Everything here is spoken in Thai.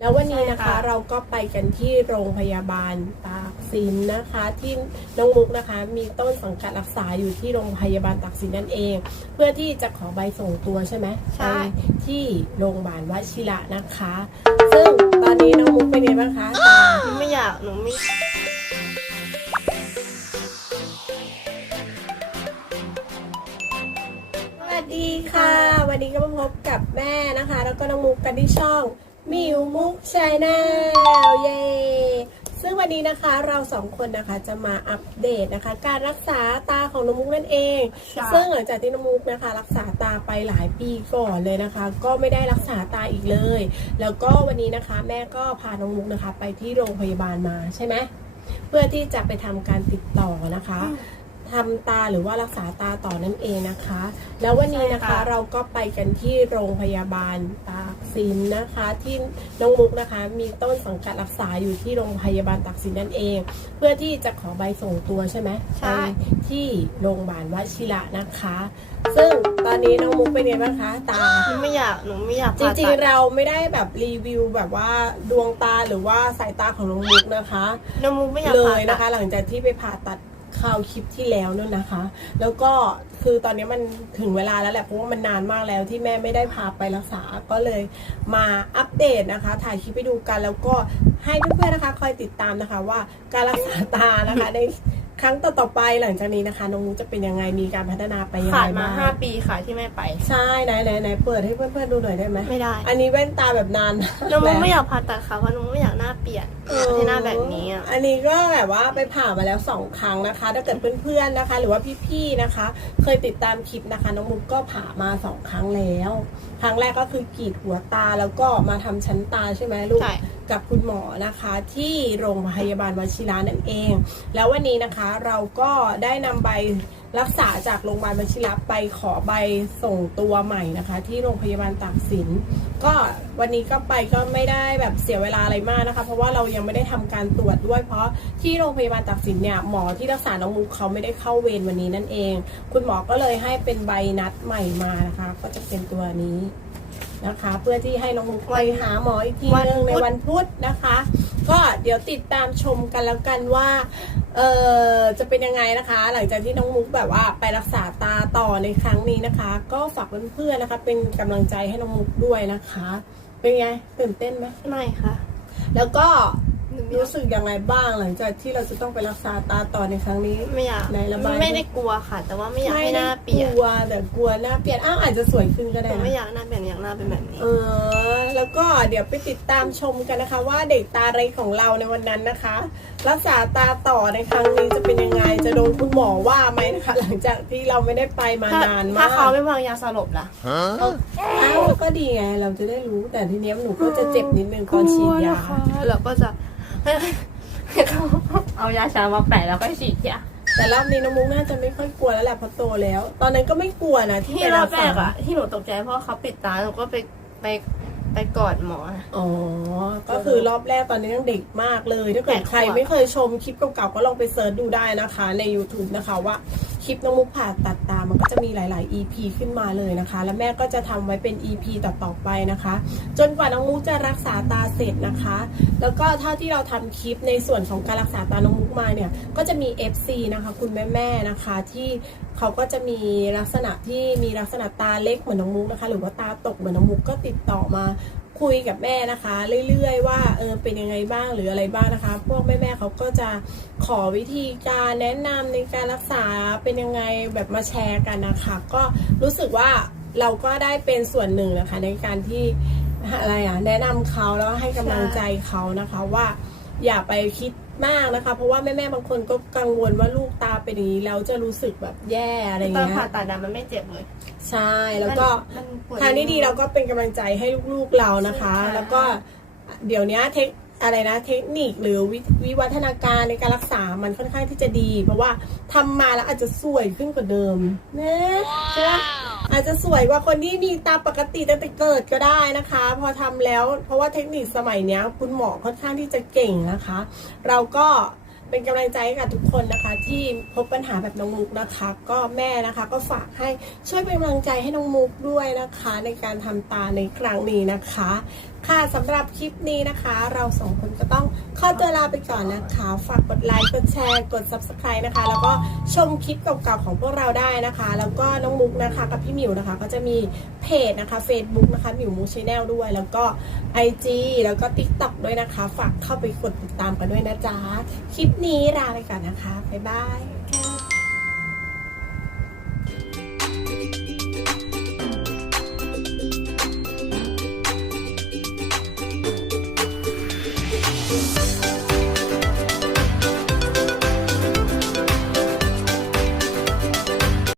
แล้ววันนี้นะคะใช่ค่ะเราก็ไปกันที่โรงพยาบาลตากสินนะคะ ที่น้องมุกนะคะ มีต้นสังกัดรักษาอยู่ที่โรงพยาบาลตากสินนั่นเอง เพื่อที่จะขอใบส่งตัวใช่ไหมใช่ไปที่โรงพยาบาลวชิระนะคะ ซึ่งตอนนี้น้องมุกเป็นไงบ้างคะตาหนูไม่อยากหนูไม่สวัสดีค่ะ วันนี้ก็มาพบกับแม่นะคะ แล้วก็น้องมุกกันที่ช่อง มิวมุกชาแนลเย้ซึ่งวันนี้นะคะเราสองคนนะคะจะมาอัปเดตนะคะ การรักษาตาของน้องมุกนั่นเองใช่ซึ่งหลังจากที่น้องมุกนะคะ รักษาตาไปหลายปีก่อนเลยนะคะ ก็ไม่ได้รักษาตาอีกเลย แล้วก็วันนี้นะคะ แม่ก็พาน้องมุกนะคะ ไปที่โรงพยาบาลมาใช่ไหมเพื่อที่จะไปทำการติดต่อนะคะ ทำตาหรือว่ารักษาตาต่อนั่นเองนะคะ แล้ววันนี้นะคะใช่ค่ะเราก็ไปกันที่โรงพยาบาลตากสินนะคะ ที่น้องมุกนะคะ มีต้นสังกัดรักษาอยู่ที่โรงพยาบาลตากสินนั่นเอง เพื่อที่จะขอใบส่งตัวใช่ไหมใช่ไปที่โรงพยาบาลวชิระนะคะ ซึ่งตอนนี้น้องมุกเป็นไงบ้างคะตาหนูไม่อยากหนูไม่อยากจริงๆเราไม่ได้แบบรีวิวแบบว่าดวงตาหรือว่าสายตาของน้องมุกนะคะหนูไม่อยากเลผ่ายตัดนะคะ หลังจากที่ไปผ่าตัด คราวคลิปที่แล้วนู่นนะคะ แล้วก็คือตอนนี้มันถึงเวลาแล้วแหละเพราะว่ามันนานมากแล้วที่แม่ไม่ได้พาไปรักษาก็เลยมาอัปเดตนะคะ ถ่ายคลิปไปดูกันแล้วก็ให้เพื่อนๆนะคะ คอยติดตามนะคะว่าการรักษาตานะคะใน ครั้งต่อๆไปหลังจากนี้นะคะ น้องมุกจะเป็นยังไงมีการพัฒนาไปยังขาไงดมาบ้างห้าปีค่ะที่แม่ไปใช่ไหนไหนไหนเปิดให้เพื่อนๆดูหน่อยได้ไหมไม่ได้อันนี้แว่นตาแบบนานมากหนูแล้วไม่อยากผ่าตัดค่ะเพราะหนูไม่อยากหน้าเปลี่ยนที่หน้าแบบนี้อะ อันนี้ก็แบบว่าไปผ่ามาแล้วสองครั้งนะคะ ถ้าเกิดเพื่อนๆนะคะ หรือว่าพี่ๆนะคะ เคยติดตามคลิปนะคะ น้องมุกก็ผ่ามาสองครั้งแล้ว ครั้งแรกก็คือกรีดหัวตาแล้วก็มาทำชั้นตาใช่ไหมลูก ใช่ กับคุณหมอนะคะที่โรงพยาบาลวชิระนั่นเอง แล้ววันนี้นะคะเราก็ได้นำใบรักษาจากโรงพยาบาลวชิระไปขอใบส่งตัวใหม่นะคะ ที่โรงพยาบาลตากสิน ก็วันนี้ก็ไปก็ไม่ได้แบบเสียเวลาอะไรมากนะคะ เพราะว่าเรายังไม่ได้ทำการตรวจด้วย เพราะที่โรงพยาบาลตากสินเนี่ยหมอที่รักษาน้องมุกเขาไม่ได้เข้าเวรวันนี้นั่นเอง คุณหมอก็เลยให้เป็นใบนัดใหม่มานะคะ ก็จะเป็นตัวนี้ นะคะ เพื่อที่ให้น้องมุกไปหาหมออีกทีนึงในวันพุธนะคะ ก็เดี๋ยวติดตามชมกันแล้วกันว่าเออจะเป็นยังไงนะคะ หลังจากที่น้องมุกแบบว่าไปรักษาตาต่อในครั้งนี้นะคะ ก็ฝากเพื่อนๆนะคะ เป็นกำลังใจให้น้องมุกด้วยนะคะ เป็นไงตื่นเต้นไหมไม่ค่ะ แล้วก็หนูไม่ รู้สึกยังไงบ้างหลังจากที่เราจะต้องไปรักษาตาต่อในครั้งนี้ไม่อยากไหนระบายไม่ได้กลัวค่ะ แต่ว่าไม่อยากให้หน้าเปลี่ยนไม่ได้กลัวแต่กลัวหน้าเปลี่ยนอ้าวอาจจะสวยขึ้นก็หได้นูนะไม่อยากหน้าเปลี่ยนอยากหน้าเป็นแบบนี้ เออ แล้วก็เดี๋ยวไปติดตามชมกันนะคะ ว่าเด็กตาไรของเราในวันนั้นนะคะ รักษาตาต่อในครั้งนี้จะเป็นยังไงจะโดนคุณหมอว่าไหมนะคะ หลังจากที่เราไม่ได้ไปมาถ้านานมากถ้าเขาไม่วางยาสลบล่ะอ้าวก็ดีไงเราจะได้รู้แต่ทีเนี้ยหนูก็จะเจ็บนิดนึงตอนฉีดยาเราก็จะให้ให้ เขาเอายาชามาแปะแล้วก็ฉีดยาแต่รอบนี้น้องมุกน่าจะไม่ค่อยกลัวแล้วแหละเพราะโตแล้ว ตอนนั้นก็ไม่กลัวนะที่ที่ไปรอรับแรกอะที่หนูตกใจเพราะเขาปิดตาหนูก็ไปไปไปกอดหมอ อ๋อ ก็คือรอบแรกตอนนี้ยังเด็กมากเลย ถ้าเกิดแปดขวบใครไม่เคยชมคลิปเก่าๆก็ลองไปเซิร์ชดูได้นะคะ ใน YouTube นะคะว่า คลิปน้องมุกผ่าตัดตา มันก็จะมีหลาย ๆ EP ขึ้นมาเลยนะคะ แล้วแม่ก็จะทำไว้เป็น EP ต่อ ๆ ไปนะคะ จนกว่าน้องมุกจะรักษาตาเสร็จนะคะ แล้วก็เท่าที่เราทำคลิปในส่วนของการรักษาตาน้องมุกมาเนี่ย ก็จะมี FC นะคะ คุณแม่ ๆ นะคะ ที่เขาก็จะมีลักษณะที่มีลักษณะตาเล็กเหมือนน้องมุกนะคะ หรือว่าตาตกเหมือนน้องมุกก็ติดต่อมา คุยกับแม่นะคะ เรื่อยๆ ว่าเออเป็นยังไงบ้างหรืออะไรบ้างนะคะ พวกแม่ๆเขาก็จะขอวิธีการแนะนำในการรักษาเป็นยังไงแบบมาแชร์กันนะคะ ก็รู้สึกว่าเราก็ได้เป็นส่วนหนึ่งนะคะในการที่อะไรอะแนะนำเขาแล้วให้กำลังใจเขานะคะว่า อย่าไปคิดมากนะคะ เพราะว่าแม่ๆบางคนก็กังวลว่าลูกตาเป็นอย่างนี้แล้วจะรู้สึกแบบแย่อะไรตอนเงี้ผ่ายตัดอะมันไม่เจ็บเลย ใช่แล้วก็มันมันปวทางที่ดีเราก็เป็นกำลังใจให้ลูกๆเรานะคะ ใช่ค่ะ แล้วก็เดี๋ยวนี้เทคอะไรนะเทคนิคหรือววิวัฒนาการในการรักษามันค่อนข้างที่จะดี เพราะว่าทำมาแล้วอาจจะสวยขึ้นกว่าเดิมนะใช่ไหม อาจจะสวยกว่าคนที่มีตาปกติตั้งแต่เกิดก็ได้นะคะ พอทำแล้วเพราะว่าเทคนิคสมัยนี้คุณหมอค่อนข้างที่จะเก่งนะคะ เราก็เป็นกำลังใจให้กับทุกคนนะคะ ที่พบปัญหาแบบน้องมุกนะคะ ก็แม่นะคะก็ฝากให้ช่วยเป็นกำลังใจให้น้องมุกด้วยนะคะ ในการทำตาในครั้งนี้นะคะ ค่ะสำหรับคลิปนี้นะคะ เราสองคนก็ต้องขอตัวลาไปก่อนนะคะ ฝากกดไลค์กดแชร์กด subscribe นะคะ แล้วก็ชมคลิปเก่าๆของพวกเราได้นะคะ แล้วก็น้องมุกนะคะกับพี่หมิวนะคะ ก็จะมีเพจนะคะ Facebook นะคะหมิวมูชแนลด้วย แล้วก็ IG แล้วก็ TikTok ด้วยนะคะ ฝากเข้าไปกดติดตามกันด้วยนะจ๊ะคลิปนี้ลาไปก่อนนะคะบ๊ายบาย